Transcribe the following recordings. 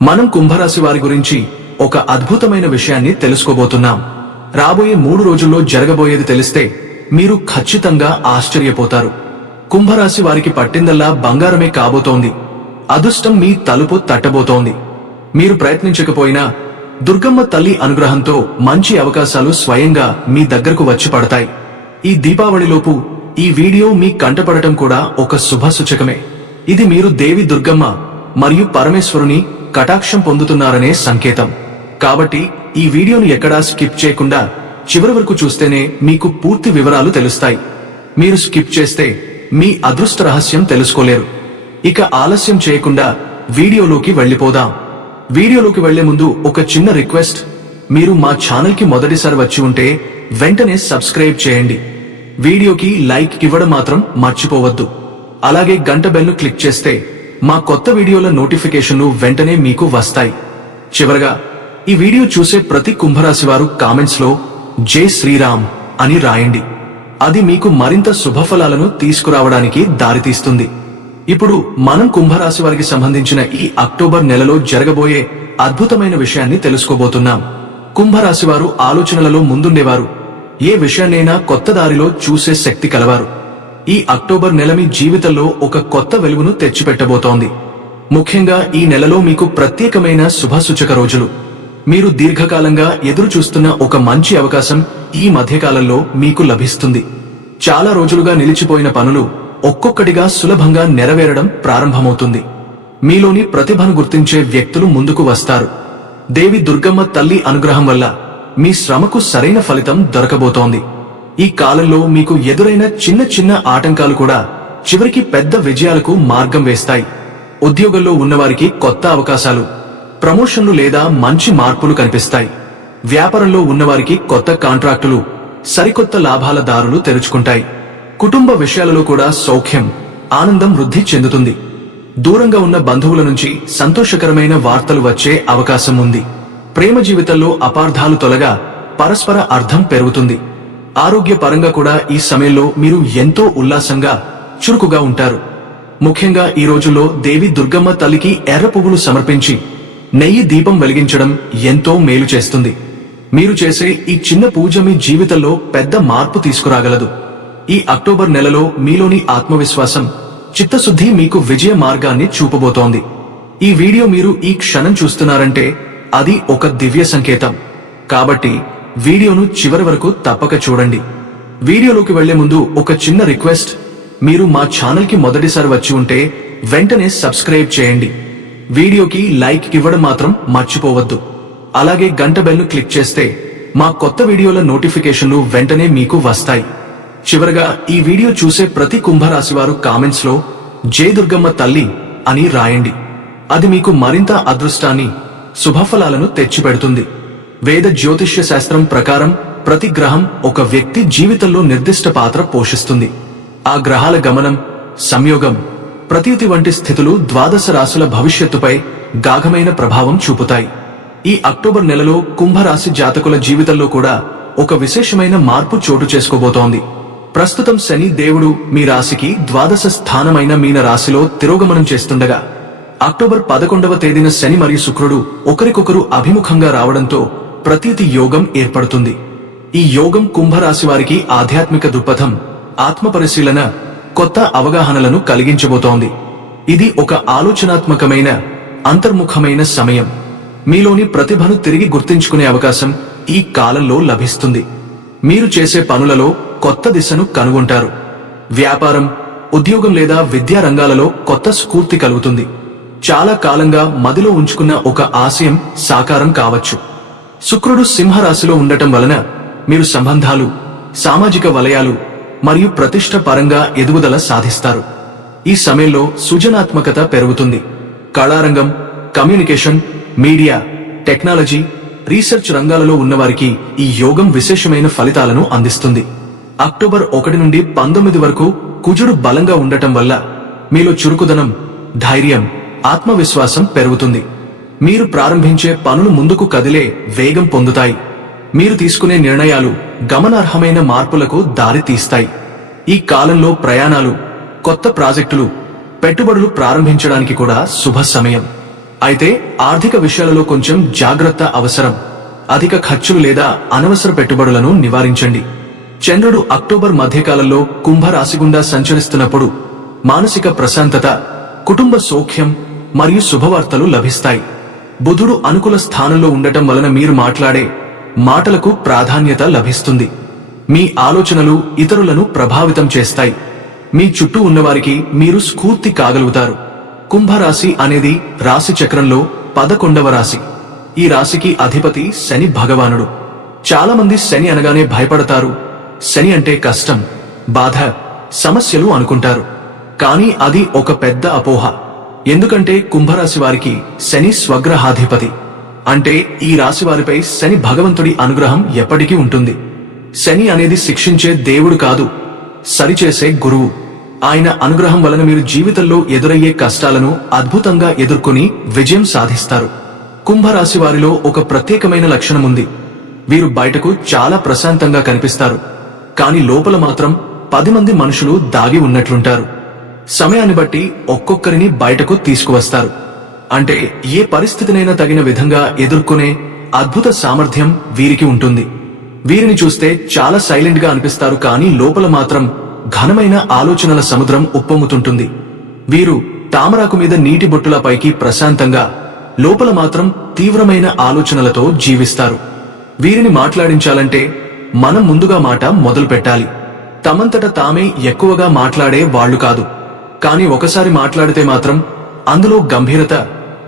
మనం కుంభరాశి వారి గురించి ఒక అద్భుతమైన విషయాన్ని తెలుసుకోబోతున్నాం. రాబోయే మూడు రోజుల్లో జరగబోయేది తెలిస్తే మీరు ఖచ్చితంగా ఆశ్చర్యపోతారు. కుంభరాశి వారికి పట్టిందల్లా బంగారమే కాబోతోంది. అదృష్టం మీ తలుపు తట్టబోతోంది. మీరు ప్రయత్నించకపోయినా దుర్గమ్మ తల్లి అనుగ్రహంతో మంచి అవకాశాలు స్వయంగా మీ దగ్గరకు వచ్చి పడతాయి. ఈ దీపావళిలోపు ఈ వీడియో మీ కంటపడటం కూడా ఒక శుభ సూచకమే. ఇది మీరు దేవి దుర్గమ్మ మరియు పరమేశ్వరుని కటాక్షం పొందుతున్నారనే సంకేతం. కాబట్టి ఈ వీడియోను ఎక్కడా స్కిప్ చేయకుండా చివరి వరకు చూస్తేనే మీకు పూర్తి వివరాలు తెలుస్తాయి. మీరు స్కిప్ చేస్తే మీ అదృష్ట రహస్యం తెలుసుకోలేరు. ఇక ఆలస్యం చేయకుండా వీడియోలోకి వెళ్ళిపోదాం. వీడియోలోకి వెళ్ళే ముందు ఒక చిన్న రిక్వెస్ట్. మీరు మా ఛానల్కి మొదటిసారి వచ్చి ఉంటే వెంటనే సబ్స్క్రైబ్ చేయండి. వీడియోకి లైక్ ఇవ్వడం మాత్రం మర్చిపోవద్దు. అలాగే గంట బెల్ను క్లిక్ చేస్తే మా కొత్త వీడియోల నోటిఫికేషన్లు వెంటనే మీకు వస్తాయి. చివరగా ఈ వీడియో చూసే ప్రతి కుంభరాశి వారు కామెంట్స్లో జై శ్రీరామ్ అని రాయండి. అది మీకు మరింత శుభఫలాలను తీసుకురావడానికి దారితీస్తుంది. ఇప్పుడు మనం కుంభరాశి వారికి సంబంధించిన ఈ అక్టోబర్ నెలలో జరగబోయే అద్భుతమైన విషయాన్ని తెలుసుకోబోతున్నాం. కుంభరాశి వారు ఆలోచనలలో ముందుండేవారు. ఏ విషయాన్నైనా కొత్త దారిలో చూసే శక్తి కలవారు. ఈ అక్టోబర్ నెల మీ జీవితంలో ఒక కొత్త వెలుగును తెచ్చిపెట్టబోతోంది. ముఖ్యంగా ఈ నెలలో మీకు ప్రత్యేకమైన శుభసూచక రోజులు. మీరు దీర్ఘకాలంగా ఎదురు చూస్తున్న ఒక మంచి అవకాశం ఈ మధ్యకాలంలో మీకు లభిస్తుంది. చాలా రోజులుగా నిలిచిపోయిన పనులు ఒక్కొక్కటిగా సులభంగా నెరవేరడం ప్రారంభమవుతుంది. మీలోని ప్రతిభను గుర్తించే వ్యక్తులు ముందుకు వస్తారు. దేవి దుర్గమ్మ తల్లి అనుగ్రహం వల్ల మీ శ్రమకు సరైన ఫలితం దొరకబోతోంది. ఈ కాలంలో మీకు ఎదురైన చిన్న చిన్న ఆటంకాలు కూడా చివరికి పెద్ద విజయాలకు మార్గం వేస్తాయి. ఉద్యోగంలో ఉన్నవారికి కొత్త అవకాశాలు ప్రమోషన్లు లేదా మంచి మార్పులు కనిపిస్తాయి. వ్యాపారంలో ఉన్నవారికి కొత్త కాంట్రాక్టులు సరికొత్త లాభాల దారులు తెరుచుకుంటాయి. కుటుంబ విషయాలలో కూడా సౌఖ్యం ఆనందం వృద్ధి చెందుతుంది. దూరంగా ఉన్న బంధువుల నుంచి సంతోషకరమైన వార్తలు వచ్చే అవకాశం ఉంది. ప్రేమ జీవితంలో అపార్థాలు తొలగా పరస్పర అర్థం పెరుగుతుంది. ఆరోగ్య పరంగా కూడా ఈ సమయంలో మీరు ఎంతో ఉల్లాసంగా చురుకుగా ఉంటారు. ముఖ్యంగా ఈ రోజుల్లో దేవి దుర్గమ్మ తల్లికి ఎర్ర పువ్వులు సమర్పించి నెయ్యి దీపం వెలిగించడం ఎంతో మేలు చేస్తుంది. మీరు చేసే ఈ చిన్న పూజ మీ జీవితంలో పెద్ద మార్పు తీసుకురాగలదు. ఈ అక్టోబర్ నెలలో మీలోని ఆత్మవిశ్వాసం చిత్తశుద్ధి మీకు విజయ మార్గాన్ని చూపబోతోంది. ఈ వీడియో మీరు ఈ క్షణం చూస్తున్నారంటే అది ఒక దివ్య సంకేతం. కాబట్టి వీడియోను చివరి వరకు తప్పక చూడండి. వీడియోలోకి వెళ్ళే ముందు ఒక చిన్న రిక్వెస్ట్. మీరు మా ఛానల్కి మొదటిసారి వచ్చి ఉంటే వెంటనే సబ్స్క్రైబ్ చేయండి. వీడియోకి లైక్ ఇవ్వడం మాత్రం మర్చిపోవద్దు. అలాగే గంట బెల్ను క్లిక్ చేస్తే మా కొత్త వీడియోల నోటిఫికేషన్లు వెంటనే మీకు వస్తాయి. చివరగా ఈ వీడియో చూసే ప్రతి కుంభరాశి వారు కామెంట్స్లో జై దుర్గమ్మ తల్లి అని రాయండి. అది మీకు మరింత అదృష్టాన్ని శుభఫలాలను తెచ్చిపెడుతుంది. వేద జ్యోతిష్య శాస్త్రం ప్రకారం ప్రతి గ్రహం ఒక వ్యక్తి జీవితంలో నిర్దిష్ట పాత్ర పోషిస్తుంది. ఆ గ్రహాల గమనం సంయోగం ప్రతీతి వంటి స్థితులు ద్వాదశ రాశుల భవిష్యత్తుపై గాఘమైన ప్రభావం చూపుతాయి. ఈ అక్టోబర్ నెలలో కుంభరాశి జాతకుల జీవితంలో కూడా ఒక విశేషమైన మార్పు చోటు చేసుకోబోతోంది. ప్రస్తుతం శని దేవుడు మీ రాశికి ద్వాదశ స్థానమైన మీన రాశిలో తిరోగమనం చేస్తుండగా అక్టోబర్ పదకొండవ తేదీన శని మరియు శుక్రుడు ఒకరికొకరు అభిముఖంగా రావడంతో ప్రతీతి యోగం ఏర్పడుతుంది. ఈ యోగం కుంభరాశి వారికి ఆధ్యాత్మిక దృక్పథం ఆత్మ పరిశీలన కొత్త అవగాహనలను కలిగించబోతోంది. ఇది ఒక ఆలోచనాత్మకమైన అంతర్ముఖమైన సమయం. మీలోని ప్రతిభను తిరిగి గుర్తించుకునే అవకాశం ఈ కాలంలో లభిస్తుంది. మీరు చేసే పనులలో కొత్త దిశను కనుగొంటారు. వ్యాపారం ఉద్యోగం లేదా విద్యా రంగాలలో కొత్త స్ఫూర్తి కలుగుతుంది. చాలా కాలంగా మదిలో ఉంచుకున్న ఒక ఆశయం సాకారం కావచ్చు. శుక్రుడు సింహరాశిలో ఉండటం వలన మీరు సంబంధాలు సామాజిక వలయాలు మరియు ప్రతిష్ట పరంగా ఎదుగుదల సాధిస్తారు. ఈ సమయంలో సృజనాత్మకత పెరుగుతుంది. కళారంగం కమ్యూనికేషన్ మీడియా టెక్నాలజీ రీసెర్చ్ రంగాలలో ఉన్నవారికి ఈ యోగం విశేషమైన ఫలితాలను అందిస్తుంది. అక్టోబర్ ఒకటి నుండి పంతొమ్మిది వరకు కుజుడు బలంగా ఉండటం వల్ల మీలో చురుకుదనం ధైర్యం ఆత్మవిశ్వాసం పెరుగుతుంది. మీరు ప్రారంభించే పనులు ముందుకు కదిలే వేగం పొందుతాయి. మీరు తీసుకునే నిర్ణయాలు గమనార్హమైన మార్పులకు దారి తీస్తాయి. ఈ కాలంలో ప్రయాణాలు కొత్త ప్రాజెక్టులు పెట్టుబడులు ప్రారంభించడానికి కూడా శుభ సమయం. అయితే ఆర్థిక విషయాలలో కొంచెం జాగ్రత్త అవసరం. అధిక ఖర్చులు లేదా అనవసర పెట్టుబడులను నివారించండి. చంద్రుడు అక్టోబర్ మధ్యకాలంలో కుంభరాశి గుండా సంచరిస్తున్నప్పుడు మానసిక ప్రశాంతత కుటుంబ సౌఖ్యం మరియు శుభవార్తలు లభిస్తాయి. బుధుడు అనుకూల స్థానంలో ఉండటం వలన మీరు మాట్లాడే మాటలకు ప్రాధాన్యత లభిస్తుంది. మీ ఆలోచనలు ఇతరులను ప్రభావితం చేస్తాయి. మీ చుట్టూ ఉన్నవారికి మీరు స్ఫూర్తి కాగలుగుతారు. కుంభరాశి అనేది రాశి చక్రంలో పదకొండవ రాశి. ఈ రాశికి అధిపతి శని భగవానుడు. చాలామంది శని అనగానే భయపడతారు. శని అంటే కష్టం బాధ సమస్యలు అనుకుంటారు. కానీ అది ఒక పెద్ద అపోహ. ఎందుకంటే కుంభరాశి వారికి శని స్వగ్రహాధిపతి. అంటే ఈ రాశి వారిపై శని భగవంతుడి అనుగ్రహం ఎప్పటికీ ఉంటుంది. శని అనేది శిక్షించే దేవుడు కాదు సరిచేసే గురువు. ఆయన అనుగ్రహం వలన మీరు జీవితంలో ఎదురయ్యే కష్టాలను అద్భుతంగా ఎదుర్కొని విజయం సాధిస్తారు. కుంభరాశి వారిలో ఒక ప్రత్యేకమైన లక్షణం ఉంది. వీరు బయటకు చాలా ప్రశాంతంగా కనిపిస్తారు. కానీ లోపల మాత్రం పది మంది మనుషులు దాగి ఉన్నట్లుంటారు. సమయాన్ని బట్టి ఒక్కొక్కరిని బయటకు తీసుకువస్తారు. అంటే ఏ పరిస్థితినైనా తగిన విధంగా ఎదుర్కొనే అద్భుత సామర్థ్యం వీరికి ఉంటుంది. వీరిని చూస్తే చాలా సైలెంట్గా అనిపిస్తారు కానీ లోపల మాత్రం ఘనమైన ఆలోచనల సముద్రం ఉప్పొంగుతుంటుంది వీరు తామరాకు మీద నీటి బొట్టుల పైకి ప్రశాంతంగా లోపల మాత్రం తీవ్రమైన ఆలోచనలతో జీవిస్తారు. వీరిని మాట్లాడించాలంటే మనం ముందుగా మాట మొదలు పెట్టాలి తమంతట తామే ఎక్కువగా మాట్లాడే వాళ్ళు కాదు. కానీ ఒకసారి మాట్లాడితే మాత్రం అందులో గంభీరత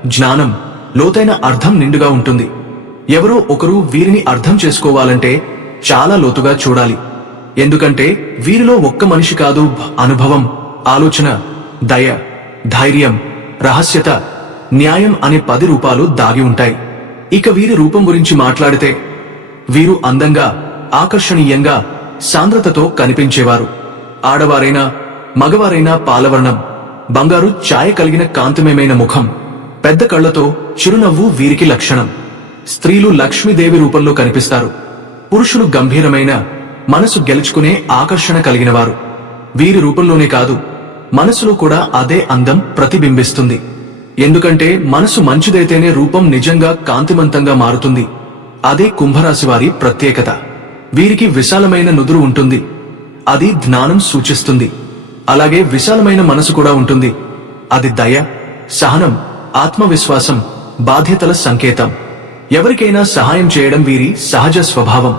జ్ఞానం లోతైన అర్థం నిండుగా ఉంటుంది. ఎవరో ఒకరు వీరిని అర్థం చేసుకోవాలంటే చాలా లోతుగా చూడాలి. ఎందుకంటే వీరిలో ఒక్క మనిషి కాదు అనుభవం ఆలోచన దయ ధైర్యం రహస్యత న్యాయం అనే పది రూపాలు దాగి ఉంటాయి. ఇక వీరి రూపం గురించి మాట్లాడితే వీరు అందంగా ఆకర్షణీయంగా సాంద్రతతో కనిపించేవారు. ఆడవారైనా మగవారైనా పాలవర్ణం బంగారు ఛాయ కలిగిన కాంతిమయమైన ముఖం పెద్ద కళ్ళతో చిరునవ్వు వీరికి లక్షణం. స్త్రీలు లక్ష్మీదేవి రూపంలో కనిపిస్తారు. పురుషులు గంభీరమైన మనసు గెలుచుకునే ఆకర్షణ కలిగినవారు. వీరి రూపంలోనే కాదు మనసులో కూడా అదే అందం ప్రతిబింబిస్తుంది. ఎందుకంటే మనసు మంచిదైతేనే రూపం నిజంగా కాంతిమంతంగా మారుతుంది. అదే కుంభరాశి వారి ప్రత్యేకత. వీరికి విశాలమైన నుదురు ఉంటుంది. అది జ్ఞానం సూచిస్తుంది. అలాగే విశాలమైన మనసు కూడా ఉంటుంది. అది దయ సహనం ఆత్మవిశ్వాసం బాధ్యతల సంకేతం. ఎవరికైనా సహాయం చేయడం వీరి సహజ స్వభావం.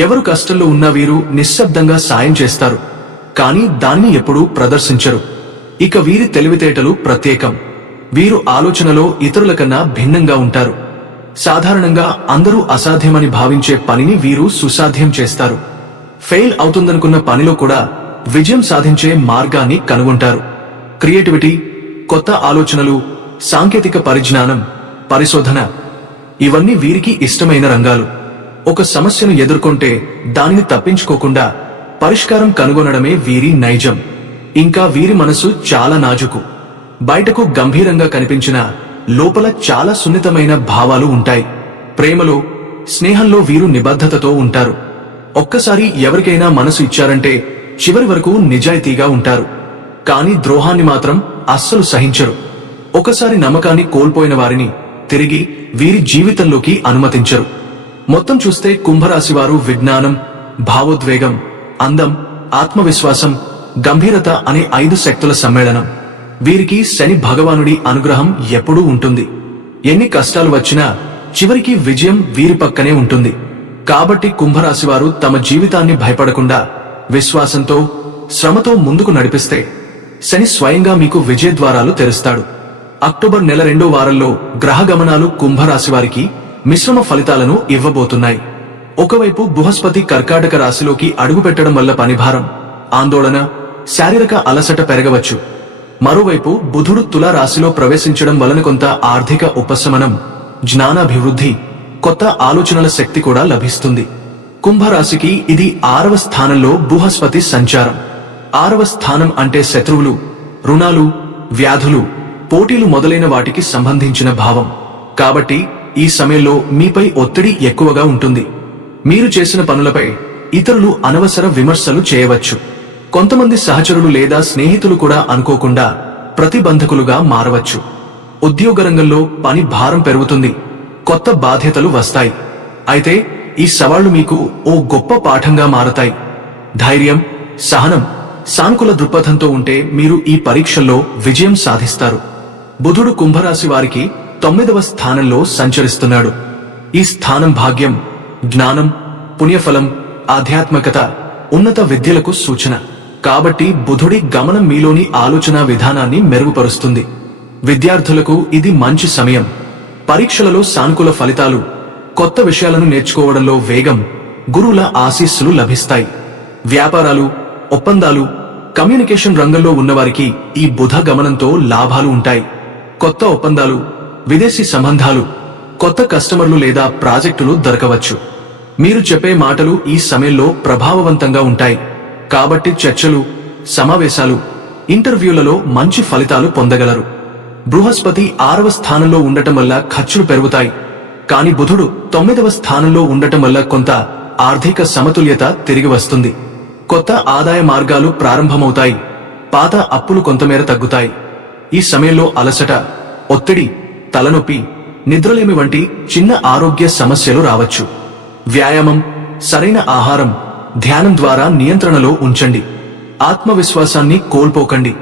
ఎవరు కష్టంలో ఉన్న వీరు నిశ్శబ్దంగా సాయం చేస్తారు. కానీ దాన్ని ఎప్పుడూ ప్రదర్శించరు. ఇక వీరి తెలివితేటలు ప్రత్యేకం. వీరు ఆలోచనలో ఇతరుల కన్నా భిన్నంగా ఉంటారు. సాధారణంగా అందరూ అసాధ్యమని భావించే పనిని వీరు సుసాధ్యం చేస్తారు. ఫెయిల్ అవుతుందనుకున్న పనిలో కూడా విజయం సాధించే మార్గాన్ని కనుగొంటారు. క్రియేటివిటీ కొత్త ఆలోచనలు సాంకేతిక పరిజ్ఞానం పరిశోధన ఇవన్నీ వీరికి ఇష్టమైన రంగాలు. ఒక సమస్యను ఎదుర్కొంటే దానిని తప్పించుకోకుండా పరిష్కారం కనుగొనడమే వీరి నైజం. ఇంకా వీరి మనసు చాలా నాజుకు. బయటకు గంభీరంగా కనిపించిన లోపల చాలా సున్నితమైన భావాలు ఉంటాయి. ప్రేమలో స్నేహంలో వీరు నిబద్ధతతో ఉంటారు. ఒక్కసారి ఎవరికైనా మనసు ఇచ్చారంటే చివరి వరకు నిజాయితీగా ఉంటారు. కానీ ద్రోహాన్ని మాత్రం అస్సలు సహించరు. ఒకసారి నమ్మకాన్ని కోల్పోయిన వారిని తిరిగి వీరి జీవితంలోకి అనుమతించరు. మొత్తం చూస్తే కుంభరాశి వారు విజ్ఞానం భావోద్వేగం అందం ఆత్మవిశ్వాసం గంభీరత అనే ఐదు శక్తుల సమ్మేళనం. వీరికి శని భగవానుడి అనుగ్రహం ఎప్పుడూ ఉంటుంది. ఎన్ని కష్టాలు వచ్చినా చివరికి విజయం వీరి పక్కనే ఉంటుంది. కాబట్టి కుంభరాశి వారు తమ జీవితాన్ని భయపడకుండా విశ్వాసంతో శ్రమతో ముందుకు నడిపిస్తే శని స్వయంగా మీకు విజయ ద్వారాలు తెరుస్తాడు. అక్టోబర్ నెల రెండో వారంలో గ్రహ గమనాలు కుంభరాశి వారికి మిశ్రమ ఫలితాలను ఇవ్వబోతున్నాయి. ఒకవైపు బృహస్పతి కర్కాటక రాశిలోకి అడుగుపెట్టడం వల్ల పనిభారం ఆందోళన శారీరక అలసట పెరగవచ్చు. మరోవైపు బుధుడు తుల రాశిలో ప్రవేశించడం వలన కొంత ఆర్థిక ఉపశమనం జ్ఞానాభివృద్ధి కొత్త ఆలోచనల శక్తి కూడా లభిస్తుంది. కుంభరాశికి ఇది ఆరవ స్థానంలో బృహస్పతి సంచారం. ఆరవ స్థానం అంటే శత్రువులు రుణాలు వ్యాధులు పోటీలు మొదలైన వాటికి సంబంధించిన భావం. కాబట్టి ఈ సమయంలో మీపై ఒత్తిడి ఎక్కువగా ఉంటుంది. మీరు చేసిన పనులపై ఇతరులు అనవసర విమర్శలు చేయవచ్చు. కొంతమంది సహచరులు లేదా స్నేహితులు కూడా అనుకోకుండా ప్రతిబంధకులుగా మారవచ్చు. ఉద్యోగ రంగంలో పని భారం పెరుగుతుంది. కొత్త బాధ్యతలు వస్తాయి. అయితే ఈ సవాళ్ళు మీకు ఓ గొప్ప పాఠంగా మారతాయి. ధైర్యం సహనం సానుకూల దృక్పథంతో ఉంటే మీరు ఈ పరీక్షల్లో విజయం సాధిస్తారు. బుధుడు కుంభరాశి వారికి తొమ్మిదవ స్థానంలో సంచరిస్తున్నాడు. ఈ స్థానం భాగ్యం జ్ఞానం పుణ్యఫలం ఆధ్యాత్మికత ఉన్నత విద్యలకు సూచన. కాబట్టి బుధుడి గమనం మీలోని ఆలోచన విధానాన్ని మెరుగుపరుస్తుంది. విద్యార్థులకు ఇది మంచి సమయం. పరీక్షలలో సానుకూల ఫలితాలు కొత్త విషయాలను నేర్చుకోవడంలో వేగం గురువుల ఆశీస్సులు లభిస్తాయి. వ్యాపారాలు ఒప్పందాలు కమ్యూనికేషన్ రంగంలో ఉన్నవారికి ఈ బుధ గమనంతో లాభాలు ఉంటాయి. కొత్త ఒప్పందాలు విదేశీ సంబంధాలు కొత్త కస్టమర్లు లేదా ప్రాజెక్టులు దొరకవచ్చు. మీరు చెప్పే మాటలు ఈ సమయంలో ప్రభావవంతంగా ఉంటాయి. కాబట్టి చర్చలు సమావేశాలు ఇంటర్వ్యూలలో మంచి ఫలితాలు పొందగలరు. బృహస్పతి ఆరవ స్థానంలో ఉండటం వల్ల ఖర్చులు పెరుగుతాయి. కాని బుధుడు తొమ్మిదవ స్థానంలో ఉండటం వల్ల కొంత ఆర్థిక సమతుల్యత తిరిగి వస్తుంది. కొత్త ఆదాయ మార్గాలు ప్రారంభమవుతాయి. పాత అప్పులు కొంతమేర తగ్గుతాయి. ఈ సమయంలో అలసట ఒత్తిడి తలనొప్పి నిద్రలేమి వంటి చిన్న ఆరోగ్య సమస్యలు రావచ్చు. వ్యాయామం సరైన ఆహారం ధ్యానం ద్వారా నియంత్రణలో ఉంచండి. ఆత్మవిశ్వాసాన్ని కోల్పోకండి.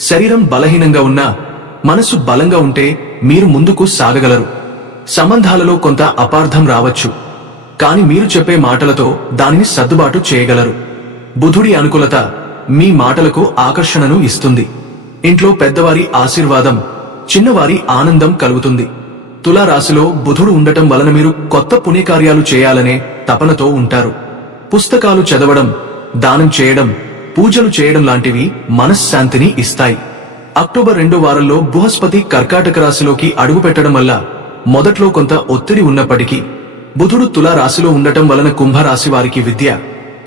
శరీరం బలహీనంగా ఉన్నా మనసు బలంగా ఉంటే మీరు ముందుకు సాగగలరు. సంబంధాలలో కొంత అపార్థం రావచ్చు. కాని మీరు చెప్పే మాటలతో దానిని సర్దుబాటు చేయగలరు. బుధుడి అనుకూలత మీ మాటలకు ఆకర్షణను ఇస్తుంది. ఇంట్లో పెద్దవారి ఆశీర్వాదం చిన్నవారి ఆనందం కలుగుతుంది. తులారాశిలో బుధుడు ఉండటం వలన మీరు కొత్త పుణ్యకార్యాలు చేయాలనే తపనతో ఉంటారు. పుస్తకాలు చదవడం దానం చేయడం పూజలు చేయడం లాంటివి మనశ్శాంతిని ఇస్తాయి. అక్టోబర్ రెండో వారంలో బృహస్పతి కర్కాటక రాశిలోకి అడుగుపెట్టడం వల్ల మొదట్లో కొంత ఒత్తిడి ఉన్నప్పటికీ బుధుడు తులారాశిలో ఉండటం వలన కుంభరాశి వారికి విద్య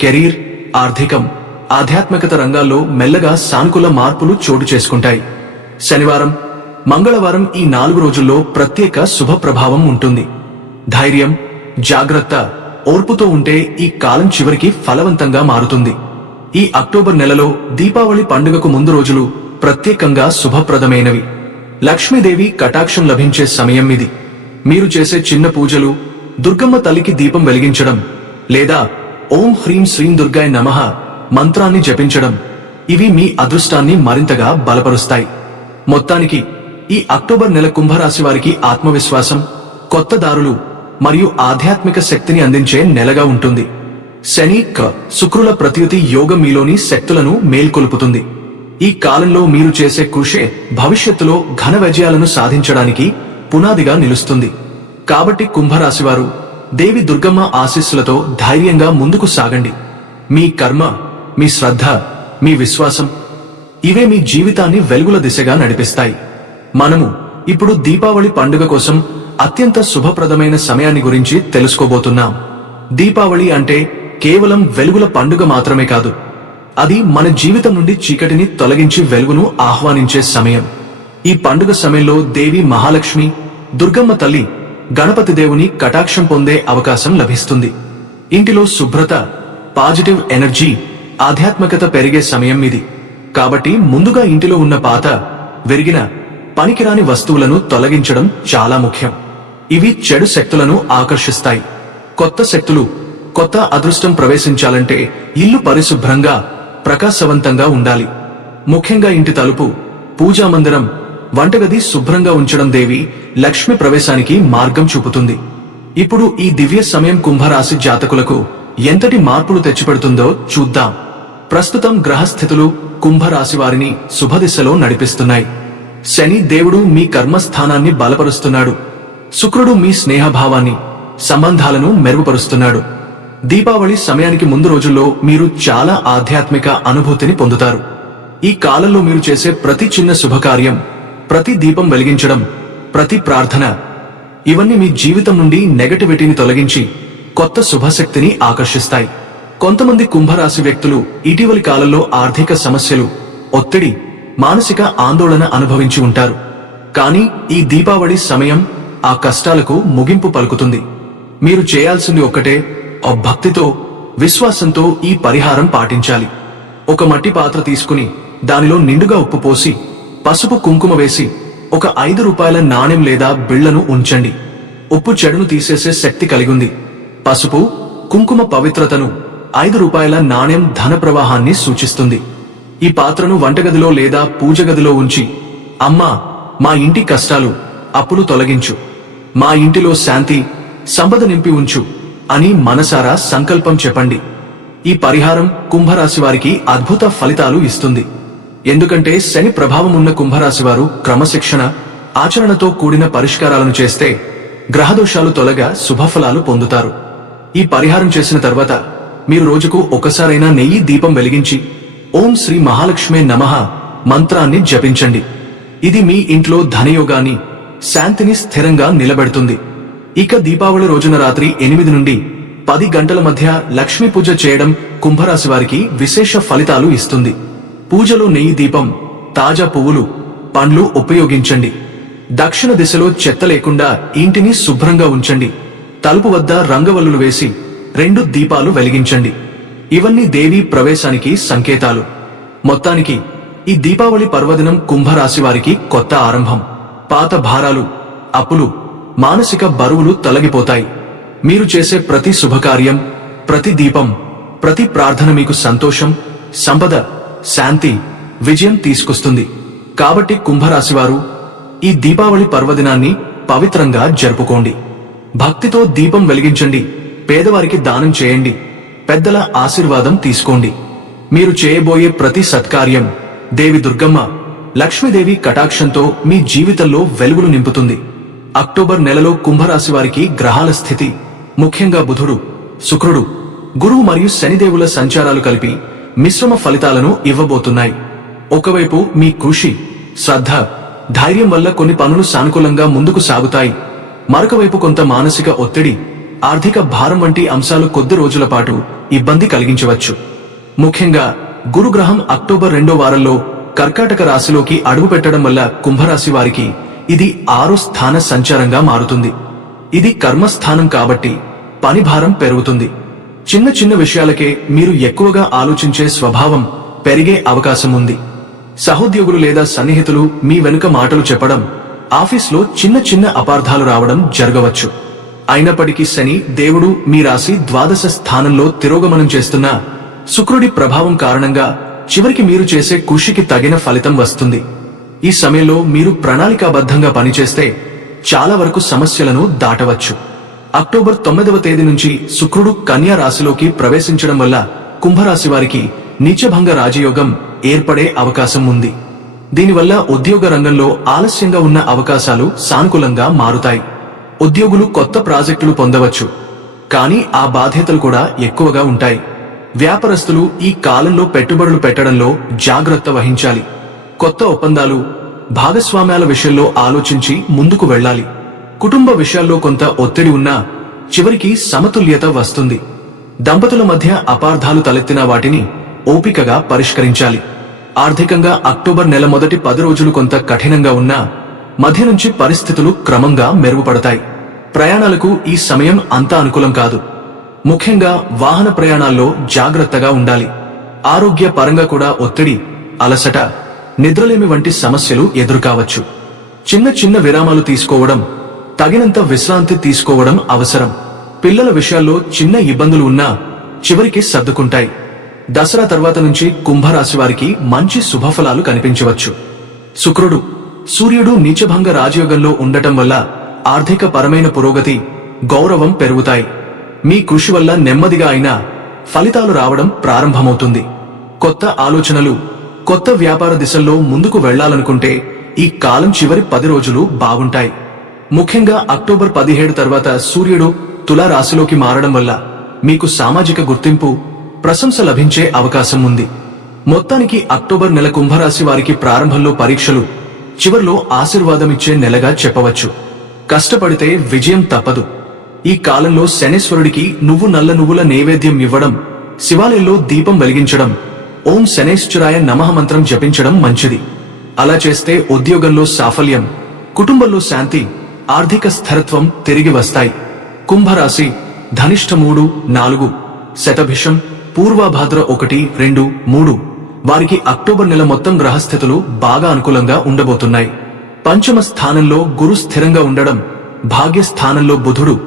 కెరీర్ ఆర్థికం ఆధ్యాత్మికత రంగాల్లో మెల్లగా సానుకూల మార్పులు చోటు చేసుకుంటాయి. శనివారం మంగళవారం ఈ నాలుగు రోజుల్లో ప్రత్యేక శుభ ప్రభావం ఉంటుంది. ధైర్యం జాగ్రత్త ఓర్పుతో ఉంటే ఈ కాలం చివరికి ఫలవంతంగా మారుతుంది. ఈ అక్టోబర్ నెలలో దీపావళి పండుగకు ముందు రోజులు ప్రత్యేకంగా శుభప్రదమైనవి. లక్ష్మీదేవి కటాక్షం లభించే సమయం ఇది. మీరు చేసే చిన్న పూజలు దుర్గమ్మ తల్లికి దీపం వెలిగించడం లేదా ఓం హ్రీం శ్రీం దుర్గాయ నమః మంత్రాన్ని జపించడం ఇవి మీ అదృష్టాన్ని మరింతగా బలపరుస్తాయి. మొత్తానికి ఈ అక్టోబర్ నెల కుంభరాశి వారికి ఆత్మవిశ్వాసం కొత్త దారులు మరియు ఆధ్యాత్మిక శక్తిని అందించే నెలగా ఉంటుంది. శని క శుక్రుల ప్రతియుతి యోగం మీలోని శక్తులను మేల్కొల్పుతుంది. ఈ కాలంలో మీరు చేసే కృషే భవిష్యత్తులో ఘన విజయాలను సాధించడానికి పునాదిగా నిలుస్తుంది. కాబట్టి కుంభరాశివారు దేవి దుర్గమ్మ ఆశీస్సులతో ధైర్యంగా ముందుకు సాగండి. మీ కర్మ మీ శ్రద్ధ మీ విశ్వాసం ఇవే మీ జీవితాన్ని వెలుగుల దిశగా నడిపిస్తాయి. మనము ఇప్పుడు దీపావళి పండుగ కోసం అత్యంత శుభప్రదమైన సమయాన్ని గురించి తెలుసుకోబోతున్నాం. దీపావళి అంటే కేవలం వెలుగుల పండుగ మాత్రమే కాదు అది మన జీవితం నుండి చీకటిని తొలగించి వెలుగును ఆహ్వానించే సమయం. ఈ పండుగ సమయంలో దేవి మహాలక్ష్మి దుర్గమ్మ తల్లి గణపతి దేవుని కటాక్షం పొందే అవకాశం లభిస్తుంది. ఇంటిలో శుభ్రత పాజిటివ్ ఎనర్జీ ఆధ్యాత్మికత పెరిగే సమయం ఇది. కాబట్టి ముందుగా ఇంటిలో ఉన్న పాత విరిగిన పనికిరాని వస్తువులను తొలగించడం చాలా ముఖ్యం. ఇవి చెడు శక్తులను ఆకర్షిస్తాయి. కొత్త శక్తులు కొత్త అదృష్టం ప్రవేశించాలంటే ఇల్లు పరిశుభ్రంగా ప్రకాశవంతంగా ఉండాలి. ముఖ్యంగా ఇంటి తలుపు పూజా మందిరం వంటగది శుభ్రంగా ఉంచడం దేవి లక్ష్మి ప్రవేశానికి మార్గం చూపుతుంది. ఇప్పుడు ఈ దివ్య సమయం కుంభరాశి జాతకులకు ఎంతటి మార్పులు తెచ్చిపెడుతుందో చూద్దాం. ప్రస్తుతం గ్రహస్థితులు కుంభరాశి వారిని శుభదిశలో నడిపిస్తున్నాయి. శని దేవుడు మీ కర్మస్థానాన్ని బలపరుస్తున్నాడు. శుక్రుడు మీ స్నేహభావాన్ని సంబంధాలను మెరుగుపరుస్తున్నాడు. దీపావళి సమయానికి ముందు రోజుల్లో మీరు చాలా ఆధ్యాత్మిక అనుభూతిని పొందుతారు. ఈ కాలంలో మీరు చేసే ప్రతి చిన్న శుభకార్యం ప్రతి దీపం వెలిగించడం ప్రతి ప్రార్థన ఇవన్నీ మీ జీవితం నుండి నెగటివిటీని తొలగించి కొత్త శుభశక్తిని ఆకర్షిస్తాయి. కొంతమంది కుంభరాశి వ్యక్తులు ఇటీవలి కాలంలో ఆర్థిక సమస్యలు ఒత్తిడి మానసిక ఆందోళన అనుభవించి ఉంటారు. కానీ ఈ దీపావళి సమయం ఆ కష్టాలకు ముగింపు పలుకుతుంది. మీరు చేయాల్సింది ఒక్కటే భక్తితో విశ్వాసంతో ఈ పరిహారం పాటించాలి. ఒక మట్టి పాత్ర తీసుకుని దానిలో నిండుగా ఉప్పు పోసి పసుపు కుంకుమ వేసి ఒక ఐదు రూపాయల నాణెం లేదా బిళ్ళను ఉంచండి. ఉప్పు చెడును తీసేసే శక్తి కలిగుంది. పసుపు కుంకుమ పవిత్రతను ఐదు రూపాయల నాణెం ధన ప్రవాహాన్ని సూచిస్తుంది. ఈ పాత్రను వంటగదిలో లేదా పూజ గదిలో ఉంచి అమ్మా మా ఇంటి కష్టాలు అప్పులు తొలగించు. మా ఇంటిలో శాంతి సంపద నింపి ఉంచు అని మనసారా సంకల్పం చెప్పండి. ఈ పరిహారం కుంభరాశి వారికి అద్భుత ఫలితాలు ఇస్తుంది. ఎందుకంటే శని ప్రభావం ఉన్న కుంభరాశి వారు క్రమశిక్షణ ఆచరణతో కూడిన పరిష్కారాలను చేస్తే గ్రహదోషాలు తొలగా శుభఫలాలు పొందుతారు. ఈ పరిహారం చేసిన తర్వాత మీరు రోజుకు ఒకసారైనా నెయ్యి దీపం వెలిగించి ఓం శ్రీ మహాలక్ష్మే నమః మంత్రాన్ని జపించండి. ఇది మీ ఇంట్లో ధనయోగాన్ని శాంతిని స్థిరంగా నిలబెడుతుంది. ఇక దీపావళి రోజున రాత్రి ఎనిమిది నుండి పది గంటల మధ్య లక్ష్మీ పూజ చేయడం కుంభరాశి వారికి విశేష ఫలితాలు ఇస్తుంది. పూజలో నెయ్యి దీపం తాజా పువ్వులు పండ్లు ఉపయోగించండి. దక్షిణ దిశలో చెత్త లేకుండా ఇంటిని శుభ్రంగా ఉంచండి. తలుపు వద్ద రంగవల్లులు వేసి రెండు దీపాలు వెలిగించండి. ఇవన్నీ దేవి ప్రవేశానికి సంకేతాలు. మొత్తానికి ఈ దీపావళి పర్వదినం కుంభరాశి వారికి కొత్త ఆరంభం. పాత భారాలు అప్పులు మానసిక బరువులు తొలగిపోతాయి. మీరు చేసే ప్రతి శుభకార్యం ప్రతి దీపం ప్రతి ప్రార్థన మీకు సంతోషం సంపద శాంతి విజయం తీసుకొస్తుంది. కాబట్టి కుంభరాశివారు ఈ దీపావళి పర్వదినాన్ని పవిత్రంగా జరుపుకోండి. భక్తితో దీపం వెలిగించండి. పేదవారికి దానం చేయండి. పెద్దల ఆశీర్వాదం తీసుకోండి. మీరు చేయబోయే ప్రతి సత్కార్యం దేవి దుర్గమ్మ లక్ష్మీదేవి కటాక్షంతో మీ జీవితంలో వెలుగులు నింపుతుంది. అక్టోబర్ నెలలో కుంభరాశి వారికి గ్రహాల స్థితి ముఖ్యంగా బుధుడు శుక్రుడు గురువు మరియు శనిదేవుల సంచారాలు కలిపి మిశ్రమ ఫలితాలను ఇవ్వబోతున్నాయి. ఒకవైపు మీ కృషి శ్రద్ధ ధైర్యం వల్ల కొన్ని పనులు సానుకూలంగా ముందుకు సాగుతాయి. మరొకవైపు కొంత మానసిక ఒత్తిడి ఆర్థిక భారం వంటి అంశాలు కొద్ది రోజుల పాటు ఇబ్బంది కలిగించవచ్చు. ముఖ్యంగా గురుగ్రహం అక్టోబర్ రెండో వారంలో కర్కాటక రాశిలోకి అడుగు పెట్టడం వల్ల కుంభరాశి వారికి ఇది ఆరో స్థాన సంచారంగా మారుతుంది. ఇది కర్మస్థానం కాబట్టి పని భారం పెరుగుతుంది. చిన్న చిన్న విషయాలకే మీరు ఎక్కువగా ఆలోచించే స్వభావం పెరిగే అవకాశం ఉంది సహోద్యోగులు లేదా సన్నిహితులు మీ వెనుక మాటలు చెప్పడం ఆఫీస్లో చిన్న చిన్న అపార్థాలు రావడం జరగవచ్చు. అయినప్పటికీ శని దేవుడు మీ రాశి ద్వాదశ స్థానంలో తిరోగమనం చేస్తున్న శుక్రుడి ప్రభావం కారణంగా చివరికి మీరు చేసే కృషికి తగిన ఫలితం వస్తుంది. ఈ సమయంలో మీరు ప్రణాళికాబద్ధంగా పనిచేస్తే చాలా వరకు సమస్యలను దాటవచ్చు. అక్టోబర్ తొమ్మిదవ తేదీ నుంచి శుక్రుడు కన్యా రాశిలోకి ప్రవేశించడం వల్ల కుంభరాశి వారికి నీచభంగ రాజయోగం ఏర్పడే అవకాశం ఉంది. దీనివల్ల ఉద్యోగ రంగంలో ఆలస్యంగా ఉన్న అవకాశాలు సానుకూలంగా మారుతాయి. ఉద్యోగులు కొత్త ప్రాజెక్టులు పొందవచ్చు. కానీ ఆ బాధ్యతలు కూడా ఎక్కువగా ఉంటాయి. వ్యాపారస్తులు ఈ కాలంలో పెట్టుబడులు పెట్టడంలో జాగ్రత్త వహించాలి. కొత్త ఒప్పందాలు భాగస్వామ్యాల విషయంలో ఆలోచించి ముందుకు వెళ్ళాలి. కుటుంబ విషయాల్లో కొంత ఒత్తిడి ఉన్నా చివరికి సమతుల్యత వస్తుంది. దంపతుల మధ్య అపార్థాలు తలెత్తిన వాటిని ఓపికగా పరిష్కరించాలి. ఆర్థికంగా అక్టోబర్ నెల మొదటి పది రోజులు కొంత కఠినంగా ఉన్నా మధ్య నుంచి పరిస్థితులు క్రమంగా మెరుగుపడతాయి. ప్రయాణాలకు ఈ సమయం అంత అనుకూలం కాదు. ముఖ్యంగా వాహన ప్రయాణాల్లో జాగ్రత్తగా ఉండాలి. ఆరోగ్య పరంగా కూడా ఒత్తిడి అలసట నిద్రలేమి వంటి సమస్యలు ఎదురుకావచ్చు. చిన్న చిన్న విరామాలు తీసుకోవడం తగినంత విశ్రాంతి తీసుకోవడం అవసరం. పిల్లల విషయాల్లో చిన్న ఇబ్బందులు ఉన్నా చివరికి సర్దుకుంటాయి. దసరా తర్వాత నుంచి కుంభరాశి వారికి మంచి శుభఫలాలు కనిపించవచ్చు. శుక్రుడు సూర్యుడు నీచభంగ రాజయోగంలో ఉండటం వల్ల ఆర్థిక పరమైన పురోగతి గౌరవం పెరుగుతాయి. మీ కృషి వల్ల నెమ్మదిగా అయినా ఫలితాలు రావడం ప్రారంభమవుతుంది. కొత్త ఆలోచనలు కొత్త వ్యాపార దిశల్లో ముందుకు వెళ్ళాలనుకుంటే ఈ కాలం చివరి పది రోజులు బాగుంటాయి. ముఖ్యంగా అక్టోబర్ పదిహేడు తర్వాత సూర్యుడు తులా రాశిలోకి మారడం వల్ల మీకు సామాజిక గుర్తింపు ప్రశంస లభించే అవకాశం ఉంది. మొత్తానికి అక్టోబర్ నెల కుంభరాశి వారికి ప్రారంభంలో పరీక్షలు చివర్లో ఆశీర్వాదమిచ్చే నెలగా చెప్పవచ్చు. కష్టపడితే విజయం తప్పదు. ఈ కాలంలో శనేశ్వరుడికి నువ్వు నల్ల నువ్వుల నైవేద్యం ఇవ్వడం శివాలయంలో దీపం వెలిగించడం ఓం శనేశ్వరాయ నమః మంత్రం జపించడం మంచిది. అలా చేస్తే ఉద్యోగంలో సాఫల్యం కుటుంబంలో శాంతి ఆర్థిక స్థిరత్వం తిరిగి వస్తాయి. కుంభరాశి ధనిష్ట మూడు నాలుగు శతభిషం పూర్వభాద్ర ఒకటి రెండు మూడు. వారికి అక్టోబర్ నెల మొత్తం గ్రహస్థితులు బాగా అనుకూలంగా ఉండబోతున్నాయి. పంచమ స్థానంలో గురు స్థిరంగా ఉండడం భాగ్య స్థానంలో బుధుడు.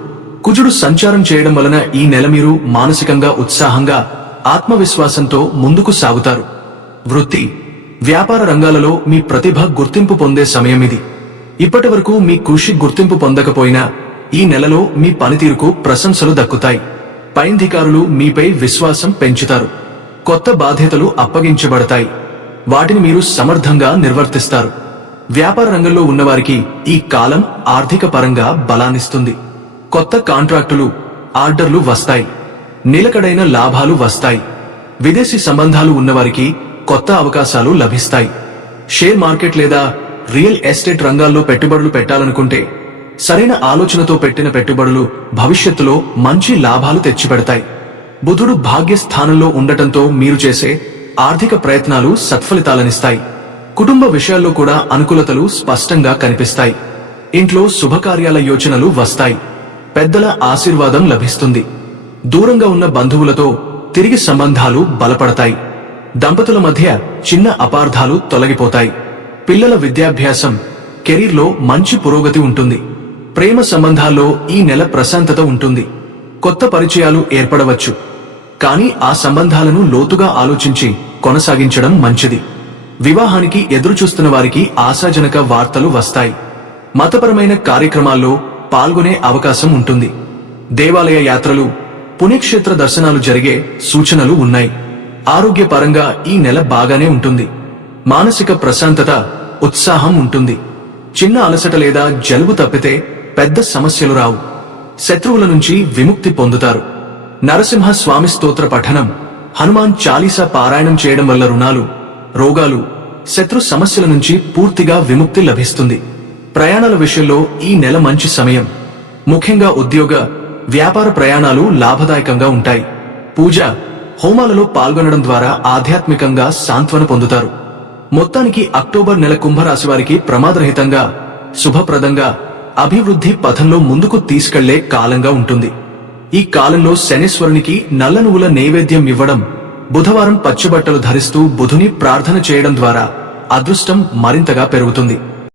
కుజుడు సంచారం చేయడం వలన ఈ నెల మీరు మానసికంగా ఉత్సాహంగా ఆత్మవిశ్వాసంతో ముందుకు సాగుతారు. వృత్తి వ్యాపార రంగాలలో మీ ప్రతిభ గుర్తింపు పొందే సమయం ఇది ఇప్పటి వరకు మీ కృషి గుర్తింపు పొందకపోయినా ఈ నెలలో మీ పనితీరుకు ప్రశంసలు దక్కుతాయి. పైంధికారులు మీపై విశ్వాసం పెంచుతారు. కొత్త బాధ్యతలు అప్పగించబడతాయి. వాటిని మీరు సమర్థంగా నిర్వర్తిస్తారు. వ్యాపార రంగంలో ఉన్నవారికి ఈ కాలం ఆర్థిక పరంగా బలాన్నిస్తుంది. కొత్త కాంట్రాక్టులు ఆర్డర్లు వస్తాయి. నిలకడైన లాభాలు వస్తాయి. విదేశీ సంబంధాలు ఉన్నవారికి కొత్త అవకాశాలు లభిస్తాయి. షేర్ మార్కెట్ లేదా రియల్ ఎస్టేట్ రంగాల్లో పెట్టుబడులు పెట్టాలనుకుంటే సరైన ఆలోచనతో పెట్టిన పెట్టుబడులు భవిష్యత్తులో మంచి లాభాలు తెచ్చిపెడతాయి. బుధుడు భాగ్య స్థానంలో ఉండటంతో మీరు చేసే ఆర్థిక ప్రయత్నాలు సత్ఫలితాలనిస్తాయి. కుటుంబ విషయాల్లో కూడా అనుకూలతలు స్పష్టంగా కనిపిస్తాయి. ఇంట్లో శుభకార్యాల యోచనలు వస్తాయి. పెద్దల ఆశీర్వాదం లభిస్తుంది. దూరంగా ఉన్న బంధువులతో తిరిగి సంబంధాలు బలపడతాయి. దంపతుల మధ్య చిన్న అపార్థాలు తొలగిపోతాయి. పిల్లల విద్యాభ్యాసం కెరీర్లో మంచి పురోగతి ఉంటుంది. ప్రేమ సంబంధాల్లో ఈ నెల ప్రశాంతత ఉంటుంది. కొత్త పరిచయాలు ఏర్పడవచ్చు. కానీ ఆ సంబంధాలను లోతుగా ఆలోచించి కొనసాగించడం మంచిది. వివాహానికి ఎదురుచూస్తున్న వారికి ఆశాజనక వార్తలు వస్తాయి. మతపరమైన కార్యక్రమాల్లో పాల్గొనే అవకాశం ఉంటుంది. దేవాలయ యాత్రలు పుణ్యక్షేత్ర దర్శనాలు జరిగే సూచనలు ఉన్నాయి. ఆరోగ్యపరంగా ఈ నెల బాగానే ఉంటుంది. మానసిక ప్రశాంతత ఉత్సాహం ఉంటుంది. చిన్న అలసట లేదా జలుబు తప్పితే పెద్ద సమస్యలు రావు. శత్రువుల నుంచి విముక్తి పొందుతారు. నరసింహ స్వామి స్తోత్ర పఠనం హనుమాన్ చాలీసా పారాయణం చేయడం వల్ల రుణాలు రోగాలు శత్రు సమస్యల నుంచి పూర్తిగా విముక్తి లభిస్తుంది. ప్రయాణాల విషయంలో ఈ నెల మంచి సమయం. ముఖ్యంగా ఉద్యోగ వ్యాపార ప్రయాణాలు లాభదాయకంగా ఉంటాయి. పూజ హోమాలలో పాల్గొనడం ద్వారా ఆధ్యాత్మికంగా సాంత్వన పొందుతారు. మొత్తానికి అక్టోబర్ నెల కుంభరాశి వారికి ప్రమాదరహితంగా శుభప్రదంగా అభివృద్ధి పథంలో ముందుకు తీసుకెళ్ళే కాలంగా ఉంటుంది. ఈ కాలంలో శనేశ్వరునికి నల్ల నువ్వుల నైవేద్యం ఇవ్వడం బుధవారం పచ్చబట్టలు ధరిస్తూ బుధుని ప్రార్థన చేయడం ద్వారా అదృష్టం మరింతగా పెరుగుతుంది.